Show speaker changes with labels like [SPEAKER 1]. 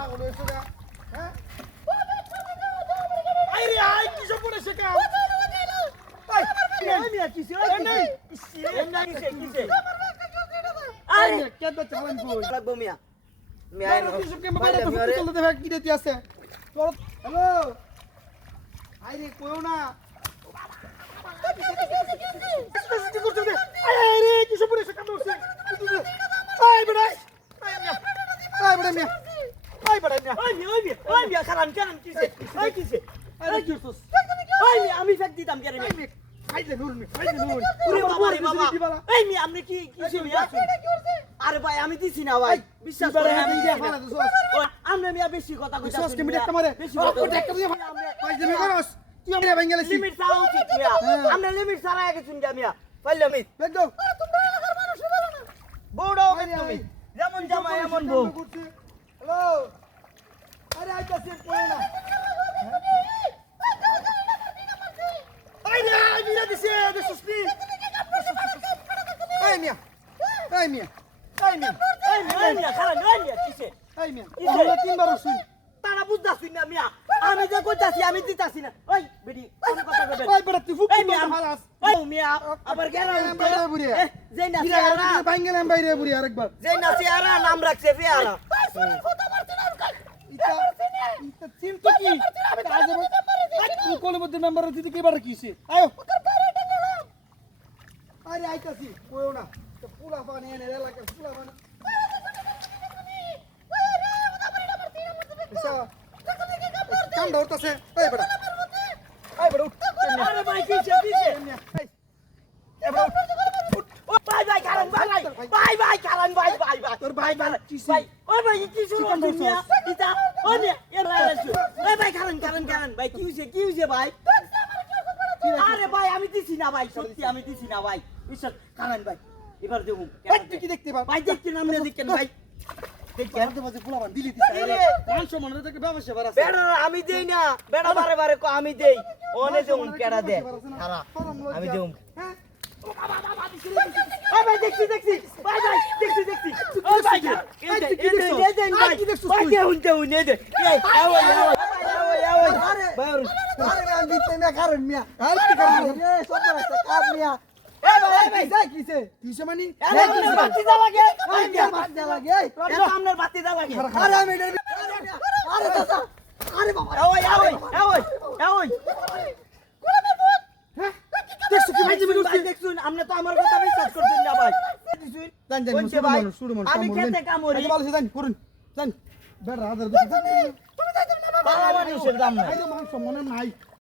[SPEAKER 1] পাগল হয়েছে না হ্যাঁ আরে আই কি সব পড়েছে কাম এই মিয়া কিসে এই নেই কিসে আরে কে তো চালান কই
[SPEAKER 2] লাগবো মিয়া মিয়া
[SPEAKER 1] কিছু কে মোবাইল তো চলতে দেখ কি দিতে আছে হ্যালো আরে কইও না আরে কি সব পড়েছে কাম হচ্ছে আই বড় আই বড় মিয়া আই বড় মিয়া
[SPEAKER 2] ওই মিয়া খারান কিসে
[SPEAKER 1] আরে কি হচ্ছে
[SPEAKER 2] ওই মিয়া আমি ফেক দিতাম কেন মিয়া
[SPEAKER 1] আইলে নুন
[SPEAKER 2] ওরে বাবা রে বাবা এই মিয়া আপনি কিসে মিয়া আরে ভাই আমি দিছি না ভাই বিশ্বাস করে আমি
[SPEAKER 1] দিয়া ফালা দিছস
[SPEAKER 2] আমনে মিয়া বেশি কথা কইতাছেন
[SPEAKER 1] বিশ্বাস কেমনে একটা মারে
[SPEAKER 2] বেশি
[SPEAKER 1] আর
[SPEAKER 2] কথা
[SPEAKER 1] একটা দিয়ে পাঁচ দিন করস কি আমরা ভেঙে গেছি
[SPEAKER 2] লিমিট ছাড়া উচিত মিয়া আমনে লিমিট ছাড়া গেছুন মিয়া পাইলে আমি
[SPEAKER 1] দেখ দাও
[SPEAKER 2] আরে তোমরা এলাকার মানুষ বলো না বড় তুমি যেমন জামাই এমন বউ
[SPEAKER 1] হ্যালো আরে আইতাছে কই না আরে আই বিরা দিছে সুস্পি এই মিয়া এই মিয়া এই মিয়া
[SPEAKER 2] এই মিয়া খারান এই মিয়া কিসে
[SPEAKER 1] এই মিয়া আমরা তিনবার শুন
[SPEAKER 2] তারা বুঝতাছি না মিয়া আমি যে কইতাছি আমি দিতাছি না ওই বেডি কোন কথা কইবেন
[SPEAKER 1] ওই বড় তুই ফুক
[SPEAKER 2] এই মিয়া
[SPEAKER 1] হালাস
[SPEAKER 2] ওই মিয়া আবার গেল
[SPEAKER 1] বাইরে বুড়িয়া
[SPEAKER 2] যেই না
[SPEAKER 1] বিরা ভাঙ্গেলাম বাইরে বুড়িয়া আরেকবার
[SPEAKER 2] যেই না সিয়ারা নাম রাখছে ফিয়ারা
[SPEAKER 1] ইতা চিন্তা কি তুই কোন মধ্যে নাম্বার দিতে কি বার কিছে আয়ো আরে আইতাছি কইও না তো পুরা পানি এনে এলাকার পুরা পানি কাম ধরতাছে এই বড়
[SPEAKER 2] আরে ভাই কিসে ও বাই বাই কারণ বাই কারণ বাই
[SPEAKER 1] তোর ভাই ভাই কিছে
[SPEAKER 2] ভাই ওই ভাই কি শুরু করছিস মিয়া ইতা ওই মিয়া এর রাইছো ওই ভাই কারণ ভাই কি হইছে ভাই আরে ভাই আমি দিছি না ভাই সত্যি আমি দিছি না ভাই বিশ্বাস কারণ ভাই এবার দেবো
[SPEAKER 1] তুই কি দেখতে পাস
[SPEAKER 2] ভাই দেখতে নাম না দেখেন ভাই
[SPEAKER 1] দেখি আর তো মাঝে পুরা পানি দিলি দিছে আরে মান সম্মান থেকে ব্যবসা বাড়াছে
[SPEAKER 2] বেড়া আমি দেই না বেড়া বারে কো আমি দেই ওনে দেউন কেডা দে খারা আমি দেউন
[SPEAKER 1] হ্যাঁ
[SPEAKER 2] ভাই দেখছি ভাই দেখছি ওই ভাই এই দেন ভাই ভাই দেউন এই দে এই
[SPEAKER 1] আরে আরে আমি দিতে না কারণ মিয়া আর কি কারণ রে সব আছে কাজ মিয়া
[SPEAKER 2] এই ভাই
[SPEAKER 1] যাই কিছে কিছে মানে
[SPEAKER 2] সামনের বাতি দা লাগে
[SPEAKER 1] এই মিয়া বাদ দে লাগে এই
[SPEAKER 2] সামনের বাতি দা লাগে
[SPEAKER 1] আরে আমি আরে দাদা আরে বাবা
[SPEAKER 2] ওই
[SPEAKER 1] হ্যাঁ দেখছো কি ভাই তুমি
[SPEAKER 2] ভাই দেখছুন আপনি তো আমার কথা বিশ্বাস করছেন না ভাই
[SPEAKER 1] জান জান
[SPEAKER 2] বলছে ভাই
[SPEAKER 1] শুরু মানুষ
[SPEAKER 2] আমি খেতে কামড়ি
[SPEAKER 1] আচ্ছা ভালো জান করুন জান বেড়া হাজার তুমি যাইতে না
[SPEAKER 2] বাবা মানুষের দাম নাই
[SPEAKER 1] আই তো মান সম্মান নাই